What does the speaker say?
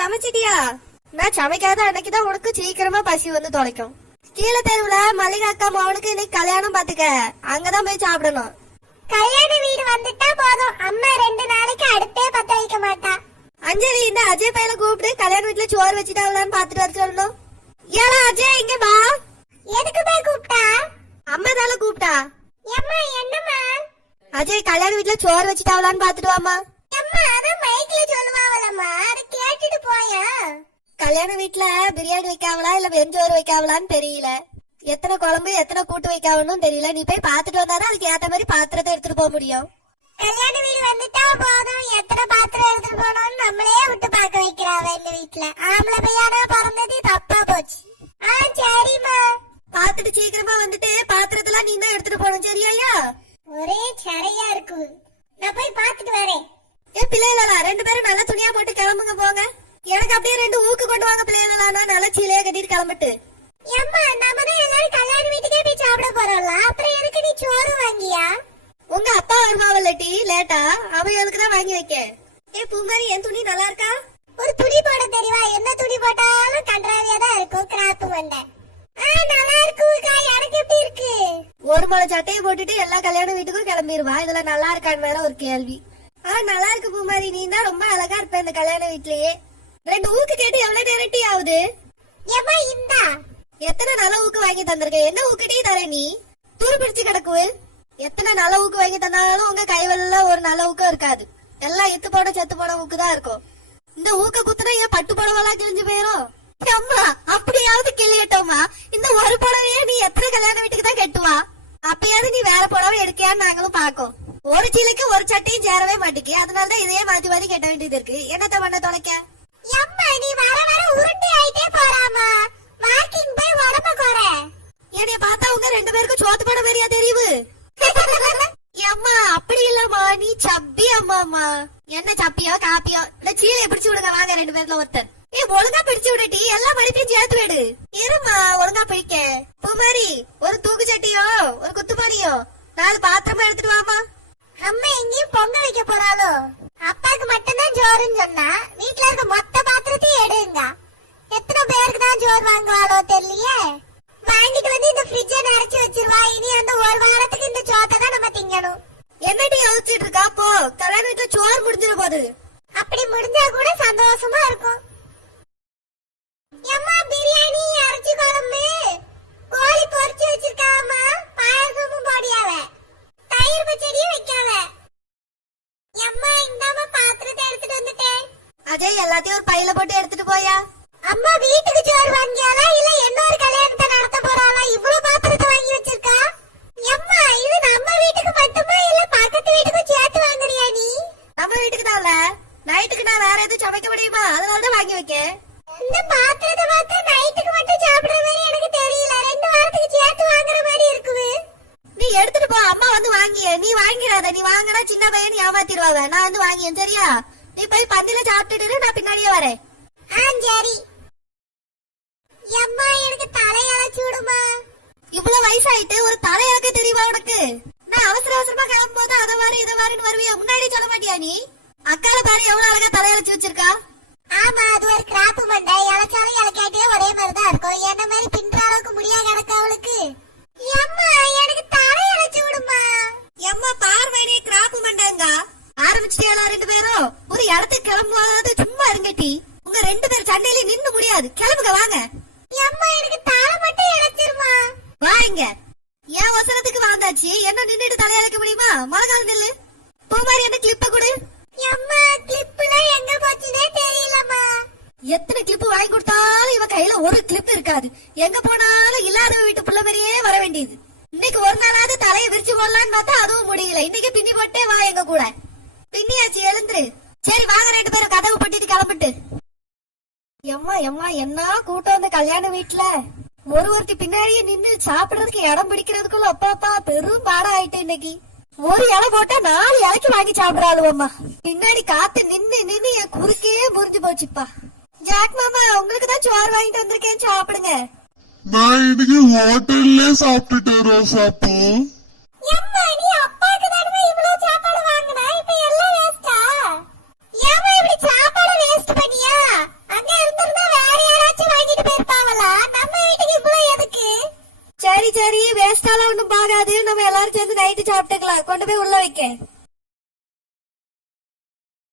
சமைச்சிட்டியா? நான் சமைக்காத அன்னைக்குதான் உனக்கு சீக்கிரமா பசி வந்து தொலைக்கும். கீழே தெருவுல மல்லிகா அக்கா மவனுக்கு இன்னைக்கு கல்யாணம் பாத்துக்க, அங்கதான் போய் சாப்பிடணும். கல்யாண வீடு வந்துட்டா போதும், அம்மா 2 நாளைக்கு அடுப்பே பத்த வைக்க மாட்டா. அஞ்சலி, இந்த அஜய் பையல கூப்பிட்டு கல்யாண வீட்டுல சோறு வச்சுட்டாங்களான்னு பாத்துட்டு வர சொல்லணும். ஏன்னா அஜய் இங்க வா. எதுக்கு போய் கூப்பிட்டா? அம்மா தால கூப்பிட்டா. அம்மா என்னம்மா? அஜய் கல்யாண வீட்டுல சோறு வச்சுட்டாங்களான்னு பாத்துட்டு வாமா. அம்மா அதான் மைக்ல சொல்லுவாங்களம்மா, அதை கேட்டுட்டு போயா. கல்யாண வீட்டுல பிரியாணி வைக்காவளா இல்ல வெஞ்சோறு வைக்காவலான்னு தெரியல. எத்தனை குழம்பு எத்தனை கூட்டு வைக்காவணும் தெரியல. நீ போய் பாத்துட்டு வந்தாதான் அதுக்கு ஏத்த மாதிரி பாத்திரத்தை எடுத்துட்டு போக முடியும். கல்யாண வீடு வந்துட்டா போதும், எத்தனை பாத்திரம் எடுத்துட்டு போனோம்னு நம்மளே விட்டு பாக்க வைக்கிறாவ இந்த வீட்டுல. ஆம்பளை பையனா பிறந்தது தப்பா போச்சு. சரிம்மா, பாத்துட்டு சீக்கிரமா வந்துட்டு பாத்திரத்தெல்லாம் நீ தான் எடுத்துட்டு போகணும், சரியாயா? ஒரே சரையா இருக்கு, நான் போய் பாத்துட்டு வரேன். பிள்ளைகளா 2 பேரும் நல்ல துணியா போட்டு கிளம்புங்க போங்க. எனக்கு அப்படியே 2 ஊக்கு கொண்டு வாங்க பிள்ளைகளா, நல்ல சீலையா கட்டிட்டு கிளம்பிட்டு. அம்மா நம்ம தான் எல்லாரும் கல்யாண வீட்டுக்கே போய் சாப்பிட போறோம்ல, அப்புறம் எதுக்கு நீ சோறு வாங்கியா? உங்க அப்பா வருவாவல்ல டி லேட்டா, அவன் எதுக்கு தான் வாங்கி வைக்க. பூமாரி, என் துணி நல்லா இருக்கா? ஒரு துணி போட தெரியவா? என்ன துணி போட்டாலும் கன்றாவியா தான் இருக்கும், கிராப் மண்டை. நல்லா இருக்குக்கா, எனக்கு எப்படி இருக்கு? ஒரு மலை சட்டையை போட்டுட்டு எல்லா கல்யாண வீட்டுக்கும் கிளம்பிடுவா. இதுல நல்லா இருக்கான்னு வேற ஒரு கேள்வி. நல்லா இருக்கு பூமாரி, நீ தான் ரொம்ப அழகா இருப்ப இந்த கல்யாண வீட்லயே. 2 ஊக்கு கேட்டு எவ்வளவு நேரம் டீ ஆகுது? ஏமா இந்தா, எத்தனை நல்ல ஊக்கு வாங்கி தந்திருக்க? என்ன ஊக்கு டீ தர நீ? துரு பிடிச்சு கிடக்கு. எத்தனை நல்ல ஊக்கு வாங்கி தந்தாலும் உங்க கைவெல்ல ஒரு நல்ல ஊக்கம் இருக்காது. எல்லாம் எத்து போட செத்து போட ஊக்கு தான் இருக்கும். இந்த ஊக்க குத்துனா ஏன் பட்டு புடவெல்லாம் கிழிஞ்சு போயிரும். அம்மா அப்படியாவது கிளியட்டோமா, இந்த ஒரு புடவையே நீ எத்தனை கல்யாண வீட்டுக்கு தான் கட்டுவா? அப்பயாவது நீ வேற புடவை எடுக்கியான்னு நாங்களும் பாக்கோம். ஒரு சீலைக்கு ஒரு சட்டையும் சேரவே மாட்டேக்கு, அதனாலதான் இதையே மாத்தி மாத்தி கட்ட வேண்டியது இருக்கு. என்னத்த பண்ண தொலைக்க? அம்மா நீ வர வர உருட்டி ஆயிட்டே போறாமா, வாக்கிங் போய் உடம்ப குறை. என்னைய பார்த்தா உங்க 2 பேருக்கும் சோத்து பட மாதிரியா தெரியுது? அம்மா அப்படி இல்லம்மா, நீ சப்பி அம்மா. என்ன சப்பியோ காப்பியோ, இந்த சீலையை பிடிச்சு விடுங்க வாங்க 2 பேர்ல ஒருத்தர். ஒழுங்கா பிடிச்சு விடட்டி எல்லா மடிப்பையும் சேர்த்து விடு. இருமா ஒழுங்கா பிடிக்க. பூமாரி, ஒரு தூக்கு சட்டியோ ஒரு குத்துமானியோ 4 பாத்திரமா எடுத்துட்டு வாமா. அம்மா எங்கேயும் பொங்க வைக்க போறாளோ? அப்பாக்கு மட்டும்தான் ஜோறுன்னு சொன்னா, வீட்டுல இருக்க மொத்த பாத்திரத்தையும் எடுங்க. எத்தனை பேருக்கு தான் ஜோறு வாங்குவாளோ தெரியலையே. வாங்கிட்டு வந்து இந்த ஃப்ரிட்ஜ நிறைச்சு வச்சிருவா. இனி அந்த ஒரு வாரத்துக்கு இந்த சோத்தை தான் நம்ம திங்கணும். என்னடி யோசிச்சுட்டு இருக்கா? போ, கல்யாண வீட்டுல சோறு முடிஞ்சிட போகுது. அப்படி முடிஞ்சா கூட சந்தோஷமா இருக்கும். அம்மா பிரியாணி, இறைச்சி குழம்பு, கோழி பொரிச்சு வச்சிருக்காமா, பாயசமும் போடியாவ, தயிர் பச்சடியும் வைக்காவ. அம்மா இந்தாம பாத்திரத்தை எடுத்துட்டு வந்துட்டேன். அஜய் எல்லாத்தையும் ஒரு பையில போட்டு எடுத்துட்டு போயா. அம்மா வீட்டுக்கு சோறு வாங்கியாலா இல்ல இன்னொரு கல்யாணத்தை நடத்த போறாளா? இவ்வளவு பாத்திரத்தை வாங்கி வச்சிருக்கா. அம்மா இது நம்ம வீட்டுக்கு மட்டுமா இல்ல பக்கத்து வீட்டுக்கும் சேர்த்து வாங்குறியா நீ? நம்ம வீட்டுக்கு தான்ல. நைட்டுக்கு நான் வேற எதுவும் சமைக்க முடியுமா? அதனாலதான் வாங்கி வைக்க. இந்த பாத்திரத்தை பார்த்தா நைட்டுக்கு மட்டும் சாப்பிடுற மாதிரி எனக்கு தெரியல, 2 வாரத்துக்கு சேர்த்து வாங்குற மாதிரி இருக்குது. நீ எடுத்துட்டு போ, அம்மா வந்து வாங்கிய. நீ வாங்கிறாத, நீ வாங்கினா சின்ன பையன் ஏமாத்திடுவாங்க. நான் வந்து வாங்கியேன், சரியா? நீ போய் பந்தில சாப்பிட்டுட்டு நான் பின்னாடியே வரேன். சரி. அம்மா எனக்கு தலையழைச்சு விடுமா. இவ்வளவு வயசாயிட்டு ஒரு தலையழக்க தெரியுமா உனக்கு? நான் அவசர அவசரமா கிளம்பும் போது அதை வாரு இதை வாருன்னு வருவியா? முன்னாடி சொல்ல மாட்டியா நீ? அக்கால பாரு எவ்வளவு அழகா தலையழைச்சு வச்சிருக்கா. ஆமா, அது ஒரு கிராப்பு மண்டை, இழைச்சாலும் இழைக்காட்டே ஒரே மாதிரிதான் இருக்கும். என்ன மாதிரி பின்ற அளவுக்கு முடியா கிடக்கு அவளுக்கு. அம்மா எனக்கு தலையழைச்சு விடுமா. எம்மா பார்வைனே கிராப்பு மண்டங்க ஆரம்பிச்சிட்டியா 2 பேரும்? ஒரு இடத்துக்கு கிளம்பும்போது சும்மா இருங்கட்டி. உங்க 2 பேர் சண்டையில நின்னு முடியாது, கிளம்புங்க வாங்க. அம்மா எனக்கு தலை மட்டும் இழைச்சிருமா. வாங்க, ஏன் அவசரத்துக்கு வந்தாச்சு, என்ன நின்னுட்டு தலையழைக்க முடியுமா? மழைக்காலம் நெல்லு. பூமாரி என்ன கிளிப்ப கொடு. அம்மா கிளிப்ல எங்க போச்சுனே தெரியலம்மா. எத்தனை கிளிப்பு வாங்கி கொடுத்தாலும் இவ கையில ஒரு கிளிப் இருக்காது. எங்க போனாலும் இல்லாத வீட்டு புள்ள மாதிரியே வர வேண்டியது. இன்னைக்கு ஒரு நாளாவது தலையை விரிச்சு போடலான்னு பார்த்தா அதுவும் முடியல. இன்னைக்கு பின்னி போட்டே வா எங்க கூட. பின்னியாச்சு, எழுந்துரு. சரி வாங்க 2 பேரும் கதவு பட்டிட்டு கிளம்பிட்டு. எம்மா எம்மா என்ன கூட்டம் அந்த கல்யாண வீட்டுல. ஒருத்தி பின்னாடியே நின்னு சாப்பிடறதுக்கு இடம் பிடிக்கிறதுக்குள்ள அப்பா பெரும் பாடம் ஆயிட்டு. இன்னைக்கு ஒரு இலை போட்டா 4 இலைக்கு வாங்கி சாப்பிடறாளுவம்மா. பின்னாடி காத்து நின்னு நின்னு என் குறுக்கே முறிஞ்சு போச்சுப்பா. ஜாக் மாமா, உங்களுக்கு தான் சோறு வாங்கிட்டு வந்திருக்கேன், சாப்பிடுங்க. நான் இன்னைக்கு ஹோட்டல்ல சாப்பிட்டுட்டு ரோசாப்பூ. அம்மா நீ அப்பாக்கு தானே இவ்வளவு சாப்பாடு வாங்குனா, இப்ப எல்லாம் வேஸ்டா? ஏமா இப்படி சாப்பாடு வேஸ்ட் பண்ணியா? சரி சரி வேஸ்டாலாம் ஒண்ணும் பாகாது, நம்ம எல்லாரும் சேர்ந்து நைட்டு சாப்பிட்டுக்கலாம். கொண்டு போய் உள்ள வைக்க.